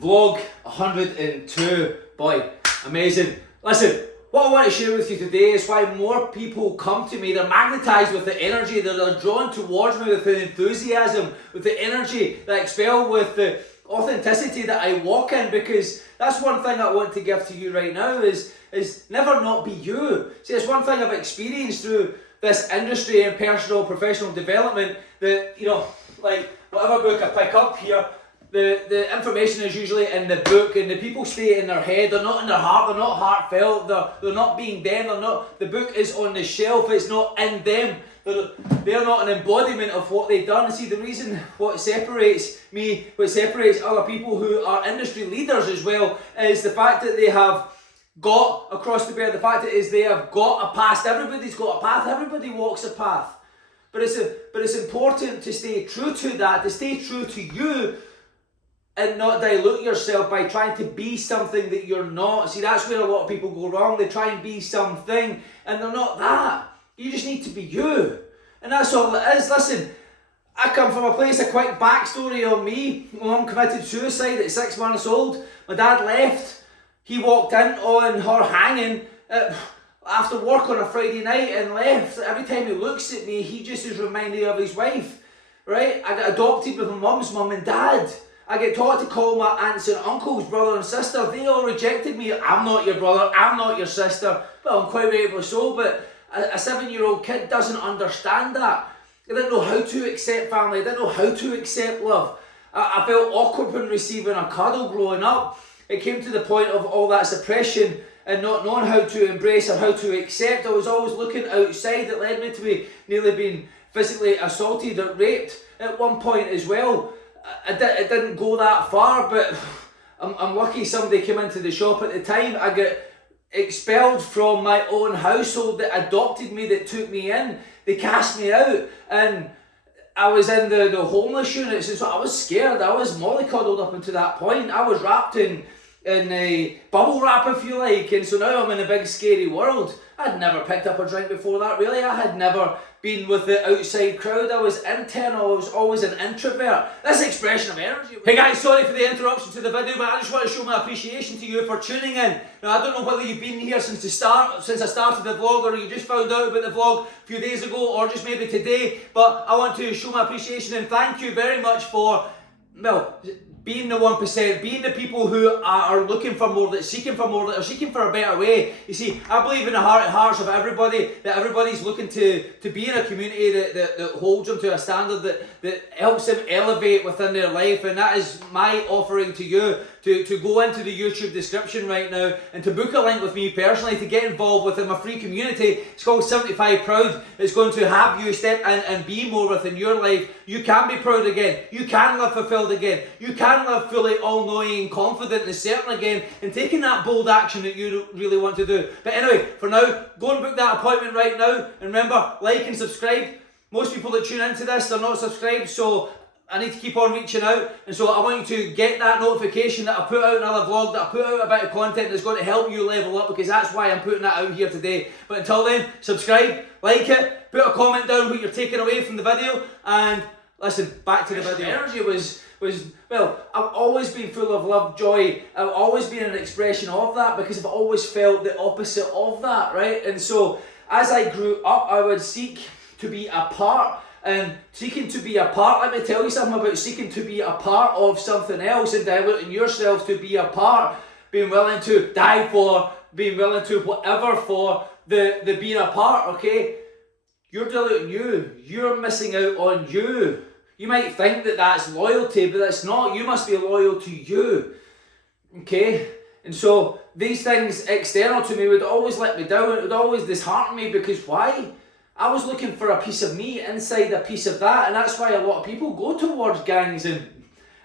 Vlog 102. Boy, amazing. Listen, what I want to share with you today is why more people come to me. They're magnetized with the energy, they're drawn towards me with the enthusiasm, with the energy that I expel, with the authenticity that I walk in, because that's one thing I want to give to you right now is never not be you. See, it's one thing I've experienced through this industry and personal professional development that, you know, like whatever book I pick up here, the information is usually in the book, and the people stay in their head. They're not in their heart. They're not heartfelt. They're not being them. They're not. The book is on the shelf. It's not in them. They're not an embodiment of what they've done. And see, the reason what separates me, what separates other people who are industry leaders as well, is the fact that they have got across the board. The fact is they have got a past. Everybody's got a path. Everybody walks a path. But it's important to stay true to that. To stay true to you. And not dilute yourself by trying to be something that you're not. See, that's where a lot of people go wrong. They try and be something, and they're not that. You just need to be you. And that's all it is. Listen, I come from a place, a quick backstory on me. My mum committed suicide at 6 months old. My dad left. He walked in on her hanging after work on a Friday night and left. Every time he looks at me, he just is reminded of his wife. Right? I got adopted with my mum's mum and dad. I get taught to call my aunts and uncles brother and sister. They all rejected me. I'm not your brother, I'm not your sister. Well, I'm quite rightfully so, but a 7-year-old kid doesn't understand that. They didn't know how to accept family, they didn't know how to accept love. I felt awkward when receiving a cuddle growing up. It came to the point of all that suppression and not knowing how to embrace or how to accept. I was always looking outside. That led me to be nearly being physically assaulted or raped at one point as well. It didn't go that far, but I'm lucky somebody came into the shop at the time. I got expelled from my own household that adopted me, that took me in. They cast me out, and I was in the homeless units, and so I was scared. I was mollycoddled up until that point. I was wrapped in a bubble wrap, if you like, and so now I'm in a big scary world. I'd never picked up a drink before that, really. I had never been with the outside crowd. I was internal. I was always an introvert. This expression of energy. Hey guys, sorry for the interruption to the video, but I just want to show my appreciation to you for tuning in. Now, I don't know whether you've been here since I started the vlog, or you just found out about the vlog a few days ago, or just maybe today, but I want to show my appreciation and thank you very much for, well, being the 1%, being the people who are looking for more, that seeking for more, that are seeking for a better way. You see, I believe in the heart and hearts of everybody, that everybody's looking to be in a community that holds them to a standard that helps them elevate within their life, and that is my offering to you, to go into the YouTube description right now and to book a link with me personally to get involved within my free community. It's called 75 Proud. It's going to have you step in and be more within your life. You can be proud again. You can live fulfilled again. You can live fully all-knowing, confident and certain again, and taking that bold action that you really want to do. But anyway, for now, go and book that appointment right now. And remember, like and subscribe. Most people that tune into this, they're not subscribed, so I need to keep on reaching out, and so I want you to get that notification that I put out another vlog, that I put out a bit of content that's going to help you level up, because that's why I'm putting that out here today. But until then, subscribe, like it, put a comment down what you're taking away from the video, and listen, back to the video. Energy was well, I've always been full of love, joy. I've always been an expression of that, because I've always felt the opposite of that, right? And so as I grew up, I would seek to be a part. And seeking to be a part, let me tell you something about seeking to be a part of something else and diluting yourself to be a part, being willing to die for, being willing to whatever for the being a part, okay? You're diluting you. You're missing out on you. You might think that that's loyalty, but it's not. You must be loyal to you, okay? And so these things external to me would always let me down. It would always dishearten me, because why? I was looking for a piece of me inside a piece of that, and that's why a lot of people go towards gangs and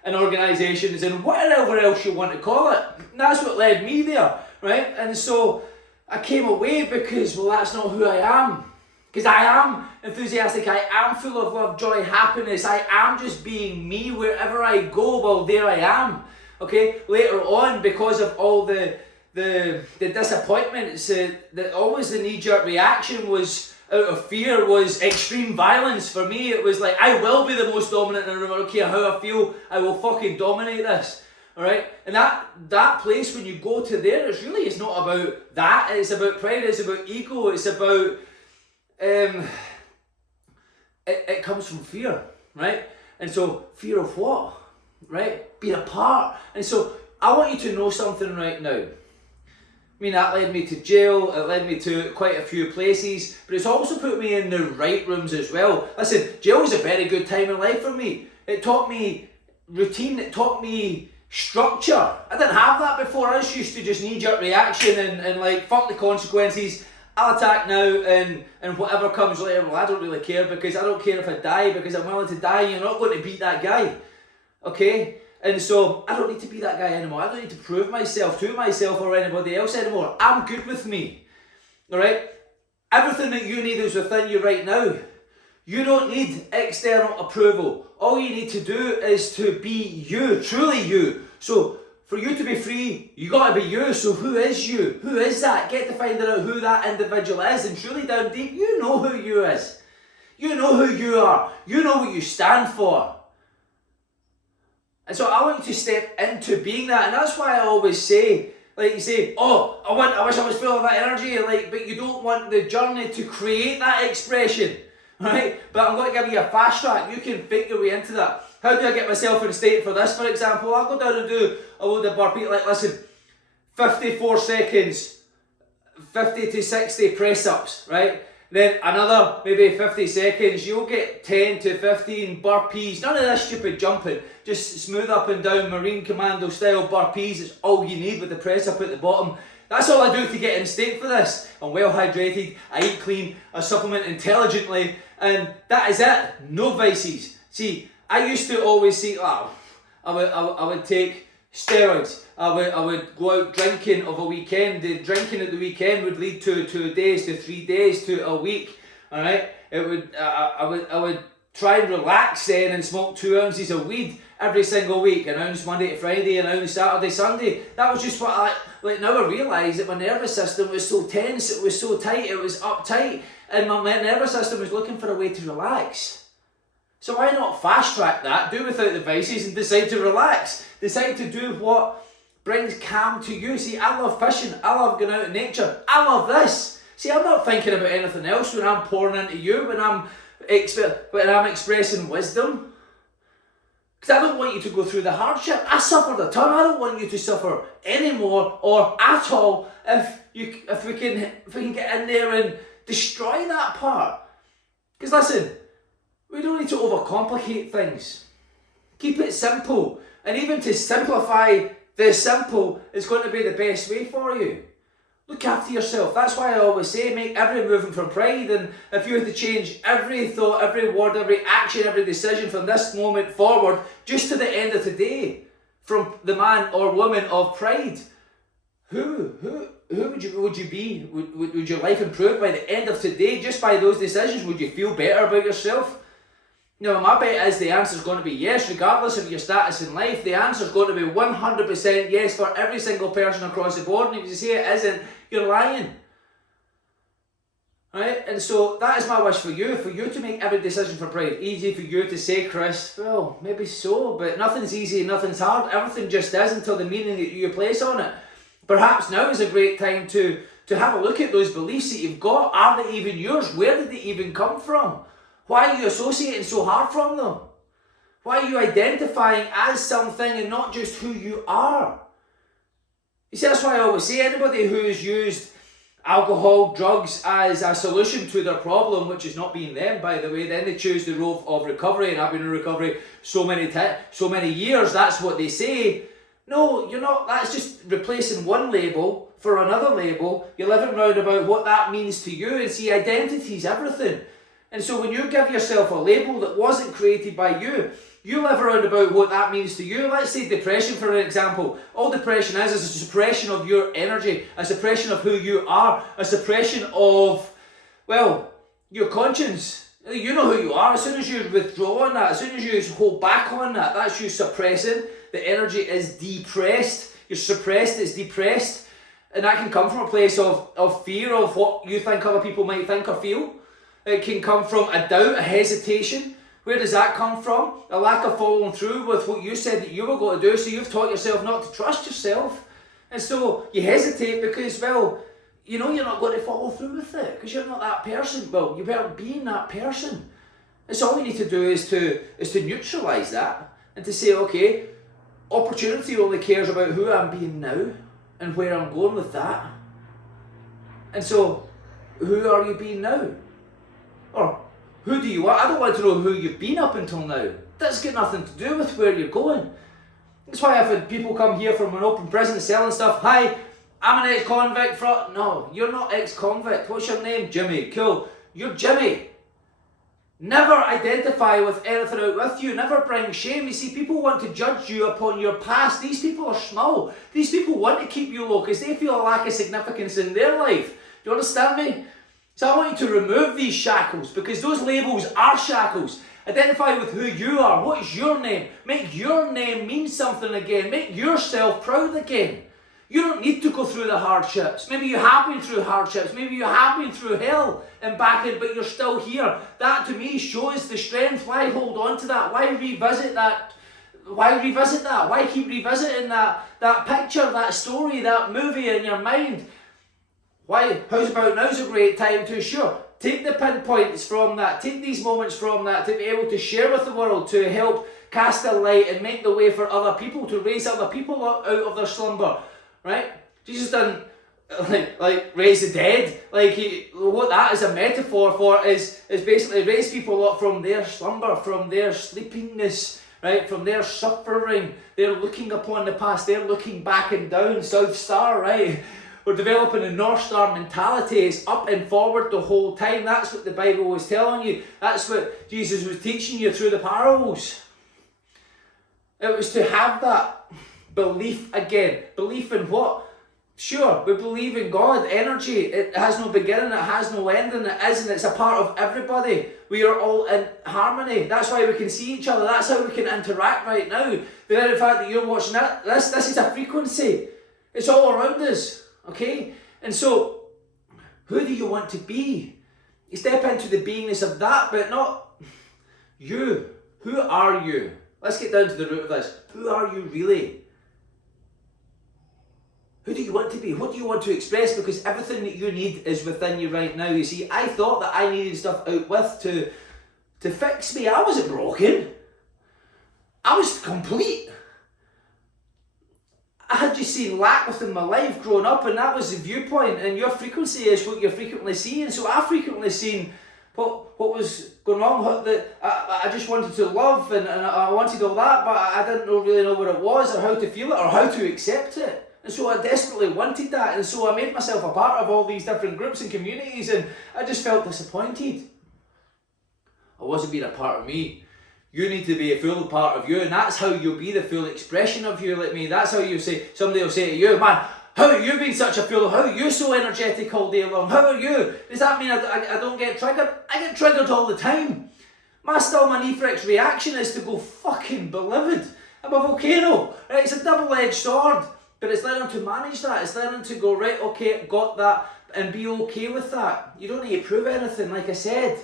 organisations and whatever else you want to call it. And that's what led me there, right? And so I came away because, well, that's not who I am. Because I am enthusiastic, I am full of love, joy, happiness, I am just being me wherever I go. Well, there I am, okay? Later on, because of all the disappointments, always the knee-jerk reaction was, out of fear, was extreme violence. For me, it was like, I will be the most dominant in the room. I don't care how I feel, I will fucking dominate this. Alright? And that place, when you go to there, it's not about that, it's about pride, it's about ego, it's about, it comes from fear, right? And so, fear of what? Right? Being apart. And so, I want you to know something right now. I mean, that led me to jail, it led me to quite a few places, but it's also put me in the right rooms as well. Listen, jail was a very good time in life for me. It taught me routine, it taught me structure. I didn't have that before. I was used to just knee-jerk reaction and like, fuck the consequences, I'll attack now and whatever comes later, well, I don't really care, because I don't care if I die, because I'm willing to die. You're not going to beat that guy, okay? And so, I don't need to be that guy anymore. I don't need to prove myself to myself or anybody else anymore. I'm good with me. Alright? Everything that you need is within you right now. You don't need external approval. All you need to do is to be you, truly you. So, for you to be free, you gotta be you. So who is you? Who is that? Get to find out who that individual is. And truly down deep, you know who you is. You know who you are. You know what you stand for. And so I want you to step into being that, and that's why I always say, like you say, oh, I wish I was full of that energy, like, but you don't want the journey to create that expression, right? But I'm going to give you a fast track. You can fit your way into that. How do I get myself in state for this? For example, I'll go down and do a load of burpees, like, listen, 54 seconds, 50 to 60 press-ups, right? Then another maybe 50 seconds, you'll get 10 to 15 burpees. None of this stupid jumping. Just smooth up and down Marine Commando style burpees. It's all you need with the press up at the bottom. That's all I do to get in state for this. I'm well hydrated, I eat clean, I supplement intelligently, and that is it. No vices. See, I used to always say, oh, I would take steroids. I would go out drinking of a weekend. The drinking at the weekend would lead to 2 days, to 3 days, to a week. All right. It would. I would try and relax then and smoke 2 ounces of weed every single week. An ounce Monday to Friday, an ounce Saturday, Sunday. That was just what I like. Now I realise that my nervous system was so tense. It was so tight. It was uptight, and my nervous system was looking for a way to relax. So why not fast track that, do without the vices, and decide to relax. Decide to do what brings calm to you. See, I love fishing. I love going out in nature. I love this. See, I'm not thinking about anything else when I'm pouring into you, when I'm expressing wisdom. Because I don't want you to go through the hardship. I suffered a ton. I don't want you to suffer anymore or at all if we can get in there and destroy that part. Because listen, we don't need to overcomplicate things. Keep it simple. And even to simplify the simple is going to be the best way for you. Look after yourself. That's why I always say make every movement from pride. And if you had to change every thought, every word, every action, every decision from this moment forward, just to the end of today, from the man or woman of pride, who would you be? Would your life improve by the end of today just by those decisions? Would you feel better about yourself? Now, my bet is the answer is going to be yes, regardless of your status in life. The answer is going to be 100% yes for every single person across the board. And if you say it isn't, you're lying. Right? And so that is my wish for you to make every decision for pride. Easy for you to say, Chris, well, maybe so, but nothing's easy and nothing's hard. Everything just is until the meaning that you place on it. Perhaps now is a great time to have a look at those beliefs that you've got. Are they even yours? Where did they even come from? Why are you associating so hard from them? Why are you identifying as something and not just who you are? You see, that's why I always say anybody who's used alcohol, drugs as a solution to their problem, which is not being them, by the way, then they choose the road of recovery, and I've been in recovery so many years, that's what they say. No, you're not. That's just replacing one label for another label. You're living round about what that means to you, and see, identity is everything. And so when you give yourself a label that wasn't created by you, you live around about what that means to you. Let's say depression, for an example. All depression is a suppression of your energy, a suppression of who you are, a suppression of, well, your conscience. You know who you are. As soon as you withdraw on that, as soon as you hold back on that, that's you suppressing. The energy is depressed. You're suppressed, it's depressed. And that can come from a place of fear of what you think other people might think or feel. It can come from a doubt, a hesitation. Where does that come from? A lack of following through with what you said that you were going to do, so you've taught yourself not to trust yourself. And so you hesitate because, well, you know you're not going to follow through with it because you're not that person. Well, you better be that person. And so all you need to do is to neutralise that and to say, okay, opportunity only cares about who I'm being now and where I'm going with that. And so, who are you being now? Or who do you want? I don't want to know who you've been up until now. That's got nothing to do with where you're going. That's why I've had people come here from an open prison selling stuff. Hi, I'm an ex-convict. No, you're not ex-convict. What's your name? Jimmy. Cool. You're Jimmy. Never identify with anything out with you. Never bring shame. You see, people want to judge you upon your past. These people are small. These people want to keep you low because they feel a lack of significance in their life. Do you understand me? So I want you to remove these shackles because those labels are shackles. Identify with who you are. What is your name? Make your name mean something again. Make yourself proud again. You don't need to go through the hardships. Maybe you have been through hardships. Maybe you have been through hell and back in, but you're still here. That to me shows the strength. Why hold on to that? Why revisit that? Why revisit that? Why keep revisiting that picture, that story, that movie in your mind? Why? How's about now's a great time to take the pinpoints from that, take these moments from that to be able to share with the world, to help cast a light and make the way for other people, to raise other people out of their slumber, right? Jesus done like raise the dead. What that is a metaphor for is basically raise people up from their slumber, from their sleepiness, right? From their suffering. They're looking upon the past. They're looking back and down, South Star, right? We're developing a North Star mentality. It's up and forward the whole time. That's what the Bible was telling you. That's what Jesus was teaching you through the parables. It was to have that belief again. Belief in what? Sure, we believe in God. Energy, it has no beginning, it has no ending, it is, and it's a part of everybody. We are all in harmony. That's why we can see each other. That's how we can interact right now. The very fact that you're watching this is a frequency. It's all around us. Okay? And so, who do you want to be? You step into the beingness of that, but not you. Who are you? Let's get down to the root of this. Who are you really? Who do you want to be? What do you want to express? Because everything that you need is within you right now. You see, I thought that I needed stuff out with to fix me. I wasn't broken. I was complete. I had just seen lack within my life growing up, and that was the viewpoint, and your frequency is what you're frequently seeing. So I frequently seen what was going on, that I just wanted to love, and I wanted all that, but I didn't really know what it was, or how to feel it, or how to accept it. And so I desperately wanted that, and so I made myself a part of all these different groups and communities, and I just felt disappointed. I wasn't being a part of me. You need to be a full part of you, and that's how you'll be the full expression of you, like me. That's how you say, somebody will say to you, man, how are you being such a fool? How are you so energetic all day long? How are you? Does that mean I don't get triggered? I get triggered all the time. My knee-flex reaction is to go, fucking beloved, I'm a volcano. Right? It's a double-edged sword, but it's learning to manage that. It's learning to go, right, okay, got that, and be okay with that. You don't need to prove anything, like I said.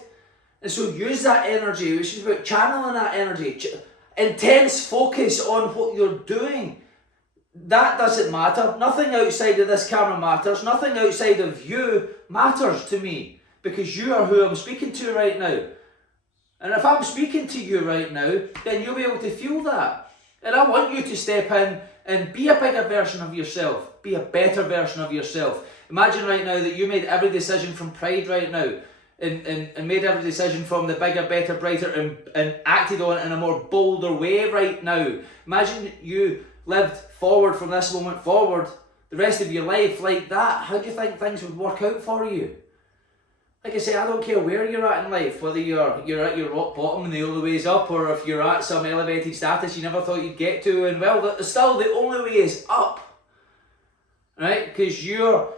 And so use that energy, which is about channeling that energy. Intense focus on what you're doing. That doesn't matter. Nothing outside of this camera matters. Nothing outside of you matters to me. Because you are who I'm speaking to right now. And if I'm speaking to you right now, then you'll be able to feel that. And I want you to step in and be a bigger version of yourself. Be a better version of yourself. Imagine right now that you made every decision from pride right now. And made every decision from the bigger, better, brighter, and acted on it in a more bolder way right now. Imagine you lived forward from this moment forward, the rest of your life like that. How do you think things would work out for you? Like I say, I don't care where you're at in life, whether you're at your rock bottom and the only way is up, or if you're at some elevated status you never thought you'd get to, and well, still the only way is up. Right? Because your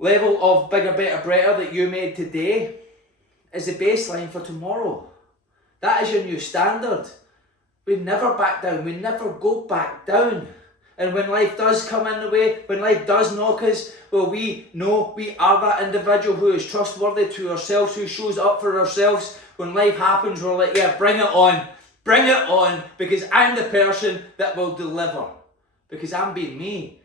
level of bigger, better, brighter that you made today is the baseline for tomorrow. That is your new standard. We never back down. We never go back down. And when life does come in the way, when life does knock us, well, we know we are that individual who is trustworthy to ourselves, who shows up for ourselves, When life happens, we're like, yeah, bring it on. Bring it on, because I'm the person that will deliver. Because I'm being me.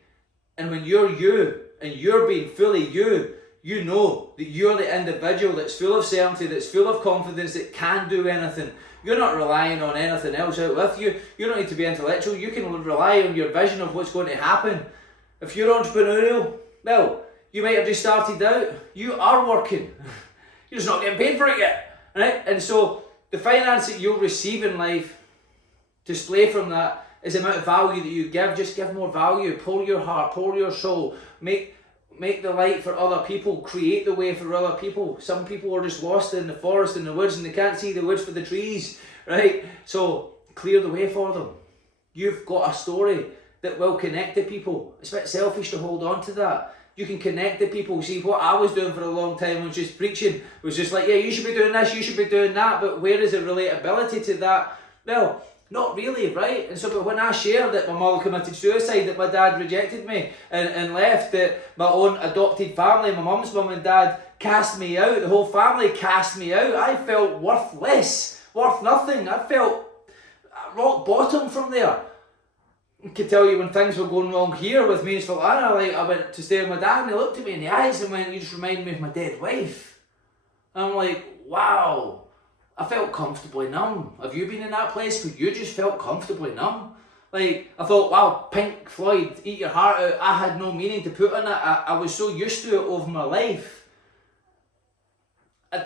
And when you're you, and you're being fully you, you know that you're the individual that's full of certainty, that's full of confidence, that can do anything. You're not relying on anything else out with you. You don't need to be intellectual. You can rely on your vision of what's going to happen. If you're entrepreneurial, well, you might have just started out. You are working. You're just not getting paid for it yet. Right? And so the finance that you'll receive in life, display from that, is the amount of value that you give. Just give more value. Pour your heart, pour your soul. Make the light for other people. Create the way for other people. Some people are just lost in the forest, in the woods, and they can't see the woods for the trees, right? So clear the way for them. You've got a story that will connect to people. It's a bit selfish to hold on to that. You can connect to people. See, what I was doing for a long time was just preaching. Was just like, yeah, you should be doing this, you should be doing that, but where is the relatability to that? Well, not really, right? And so, but when I shared that my mother committed suicide, that my dad rejected me and left, that my own adopted family, my mum's mum and dad, cast me out, the whole family cast me out, I felt worthless, worth nothing. I felt rock bottom from there. I can tell you when things were going wrong here with me and Svalana, like I went to stay with my dad and he looked at me in the eyes and went, you just remind me of my dead wife. And I'm like, wow. I felt comfortably numb. Have you been in that place where you just felt comfortably numb? Like, I thought, wow, Pink Floyd, Eat Your Heart Out, I had no meaning to put on it. I was so used to it over my life. I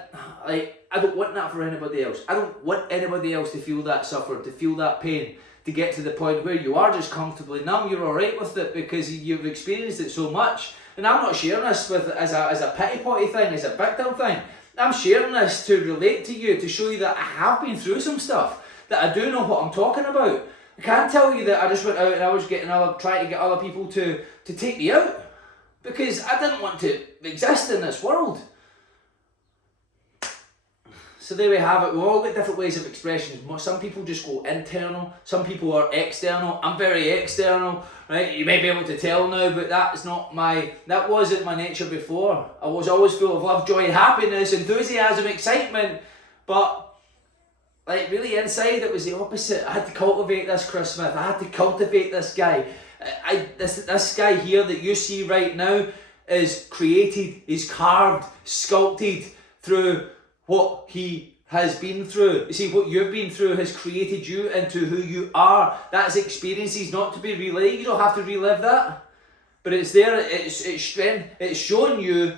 don't want that for anybody else. I don't want anybody else to feel that suffer, to feel that pain, to get to the point where you are just comfortably numb. You're alright with it because you've experienced it so much. And I'm not sharing this with as a pity potty thing, as a victim thing. I'm sharing this to relate to you, to show you that I have been through some stuff, that I do know what I'm talking about. I can't tell you that I just went out and I was trying to get other people to take me out, because I didn't want to exist in this world. So there we have it. We all got different ways of expression. Some people just go internal, some people are external. I'm very external, right? You may be able to tell now, but that wasn't my nature before. I was always full of love, joy, happiness, enthusiasm, excitement, but like really inside it was the opposite. I had to cultivate this Chris Smith. I had to cultivate this guy. This guy here that you see right now is created, is carved, sculpted through what he has been through. You see, what you've been through has created you into who you are. That's experiences not to be relayed. You don't have to relive that. But it's there, it's strength, it's showing you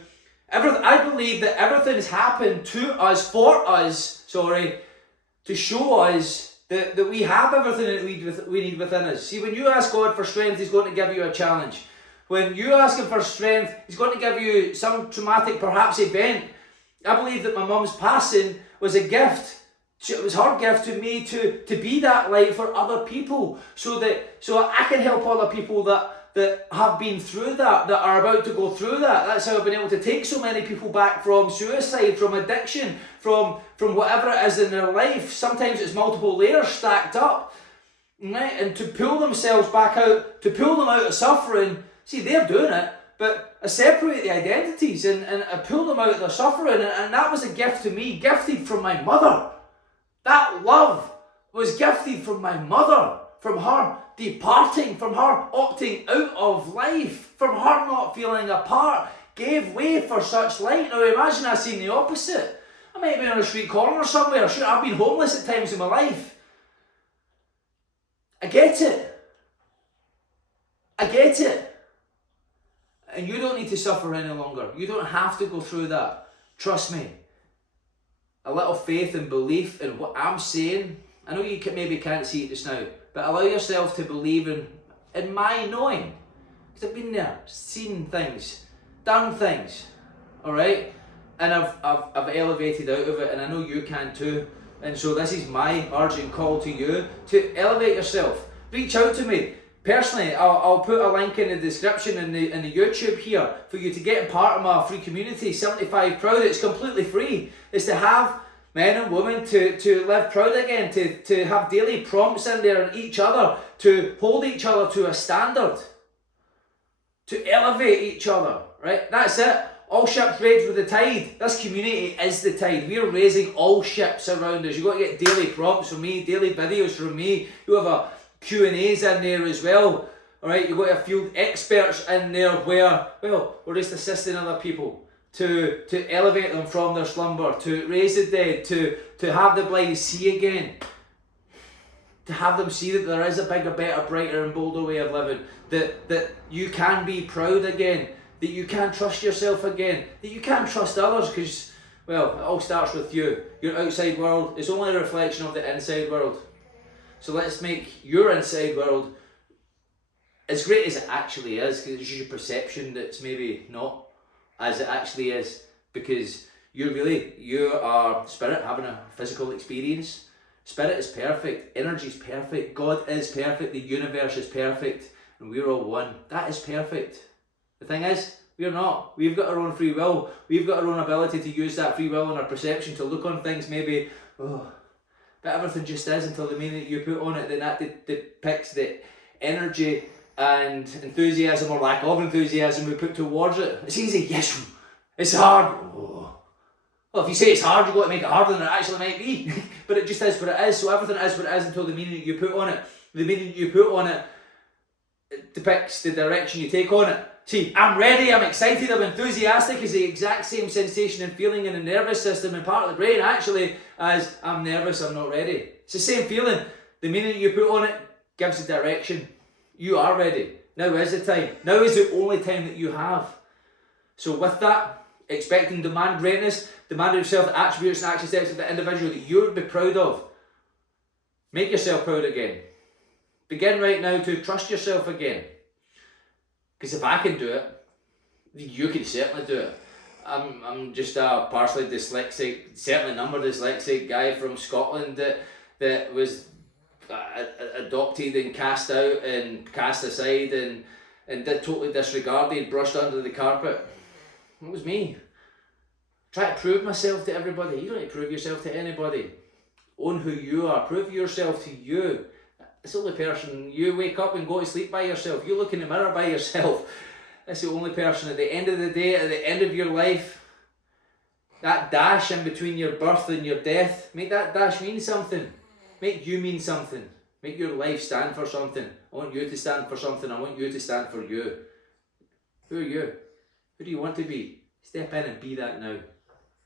everything. I believe that everything's happened to us, to show us that we have everything that we need within us. See, when you ask God for strength, He's going to give you a challenge. When you ask Him for strength, He's going to give you some traumatic, perhaps, event. I believe that my mum's passing was a gift. It was her gift to me to be that light for other people, so I can help other people that have been through that are about to go through that. That's how I've been able to take so many people back from suicide, from addiction, from whatever it is in their life. Sometimes it's multiple layers stacked up, right? And to pull themselves back out, to pull them out of suffering. See, they're doing it, but I separate the identities and I pull them out of their suffering, and that was a gift to me, gifted from my mother. That love was gifted from my mother, from her departing, from her opting out of life, from her not feeling a part, gave way for such light. Now imagine I seen the opposite. I might be on a street corner somewhere. Sure, I've been homeless at times in my life. I get it. And you don't need to suffer any longer. You don't have to go through that. Trust me. A little faith and belief in what I'm saying. I know you maybe can't see it just now, but allow yourself to believe in my knowing. Because I've been there, seen things, done things, all right? And I've elevated out of it, and I know you can too. And so this is my urgent call to you to elevate yourself. Reach out to me. Personally, I'll put a link in the description in the YouTube here for you to get part of my free community, 75 Proud. It's completely free. It's to have men and women to live proud again, to have daily prompts in there on each other, to hold each other to a standard, to elevate each other, right? That's it. all ships raise with the tide. This community is the tide. We're raising all ships around us. You've got to get daily prompts from me, daily videos from me. You have a Q&As in there as well. Alright, you've got a few experts in there where, well, we're just assisting other people to elevate them from their slumber, to raise the dead, to have the blind see again, to have them see that there is a bigger, better, brighter and bolder way of living, that you can be proud again, that you can trust yourself again, that you can trust others, because, well, it all starts with you. Your outside world is only a reflection of the inside world. So let's make your inside world as great as it actually is, because it's your perception that's maybe not as it actually is, because you are spirit having a physical experience. Spirit is perfect, energy is perfect, God is perfect, the universe is perfect, and we're all one. That is perfect. The thing is, we're not. We've got our own free will. We've got our own ability to use that free will and our perception to look on things maybe, but everything just is until the meaning that you put on it, then that depicts the energy and enthusiasm or lack of enthusiasm we put towards it. It's easy, yes. It's hard. Oh. Well, if you say it's hard, you've got to make it harder than it actually might be. But it just is what it is. So everything is what it is until the meaning that you put on it. The meaning that you put on it, it depicts the direction you take on it. See, I'm ready, I'm excited, I'm enthusiastic is the exact same sensation and feeling in the nervous system and part of the brain actually as I'm nervous, I'm not ready. It's the same feeling. The meaning that you put on it gives the direction. You are ready. Now is the time. Now is the only time that you have. So with that, expect and demand greatness, demand of yourself the attributes and action steps of the individual that you would be proud of. Make yourself proud again. Begin right now to trust yourself again. Because if I can do it, you can certainly do it. I'm just a partially dyslexic, certainly number dyslexic guy from Scotland that was adopted and cast out and cast aside and totally disregarded, brushed under the carpet. It was me. Try to prove myself to everybody. You don't need to prove yourself to anybody. Own who you are. Prove yourself to you. It's the only person. You wake up and go to sleep by yourself. You look in the mirror by yourself. That's the only person. At the end of the day, at the end of your life, that dash in between your birth and your death, make that dash mean something. Make you mean something. Make your life stand for something. I want you to stand for something. I want you to stand for you. Who are you? Who do you want to be? Step in and be that now.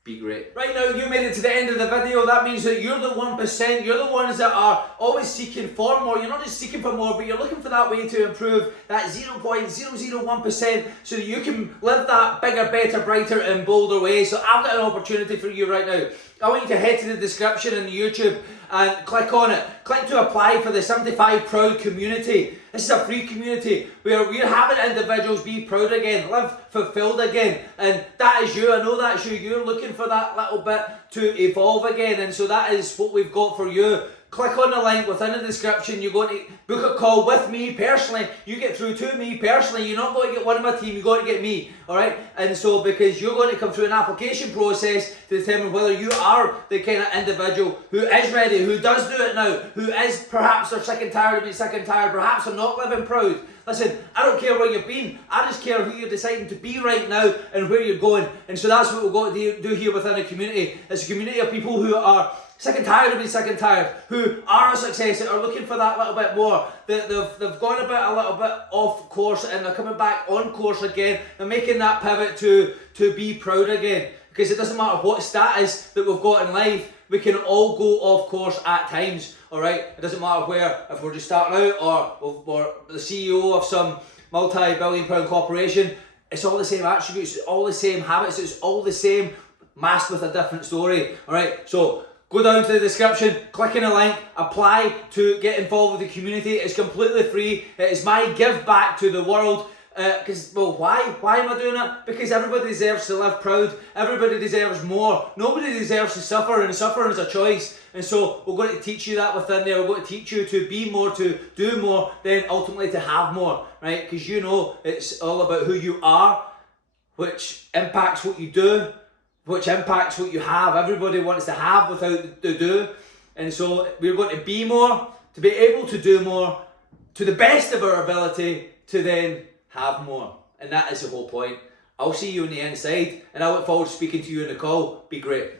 Be great. Right now, you made it to the end of the video. That means that you're the 1%. You're the ones that are always seeking for more. You're not just seeking for more, but you're looking for that way to improve that 0.001% so that you can live that bigger, better, brighter and bolder way. So I've got an opportunity for you right now. I want you to head to the description in YouTube and click on it. Click to apply for the 75 Proud community. This is a free community where we're having individuals be proud again, live fulfilled again. And that is you. I know that's you. You're looking for that little bit to evolve again. And so that is what we've got for you. Click on the link within the description. You're going to book a call with me personally. You get through to me personally. You're not going to get one of my team. You're going to get me. Alright? And so because you're going to come through an application process to determine whether you are the kind of individual who is ready, who does do it now, who is perhaps they're sick and tired of being sick and tired, perhaps they're not living proud. Listen, I don't care where you've been. I just care who you're deciding to be right now and where you're going. And so that's what we're going to do here within a community. It's a community of people who are sick and tired of being sick and tired, who are a success, that are looking for that little bit more, that they've gone a little bit off course and they're coming back on course again and making that pivot to be proud again. Because it doesn't matter what status that we've got in life, we can all go off course at times, alright? It doesn't matter where, if we're just starting out or we're the CEO of some multi-billion pound corporation, it's all the same attributes, it's all the same habits, it's all the same masked with a different story, alright? So go down to the description, click on the link, apply to get involved with the community. It's completely free. It is my give back to the world. Why? Why am I doing it? Because everybody deserves to live proud. Everybody deserves more. Nobody deserves to suffer, and suffering is a choice. And so we're going to teach you that within there. We're going to teach you to be more, to do more, then ultimately to have more, right? Because you know it's all about who you are, which impacts what you do, which impacts what you have. Everybody wants to have without the do. And so we're going to be more, to be able to do more, to the best of our ability, to then have more. And that is the whole point. I'll see you on the inside, and I look forward to speaking to you on the call. Be great.